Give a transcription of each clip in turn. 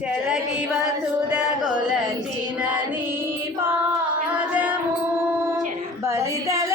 చెలగి వసుద గొలచిన నీ పాదము బలిదల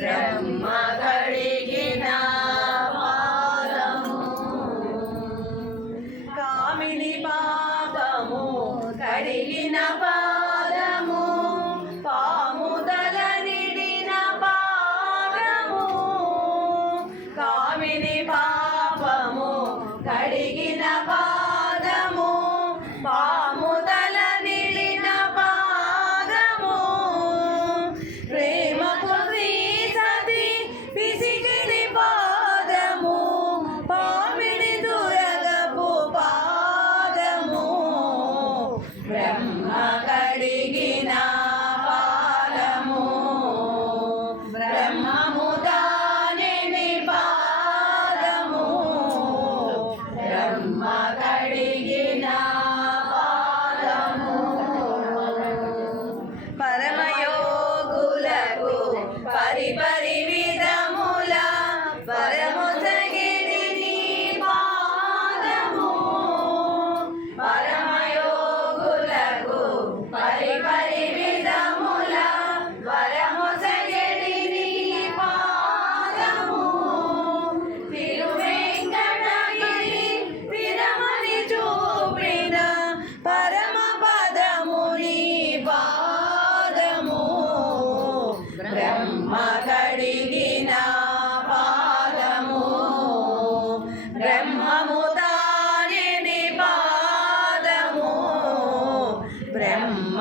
Yeah. బ్రహ్మము తానిని పాదము బ్రహ్మ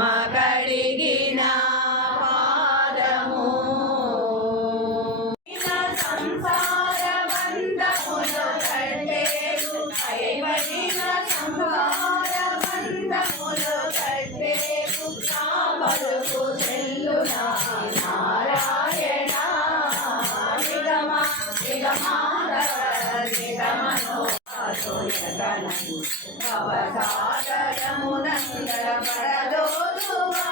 అవతారమునందర పరలోతుమా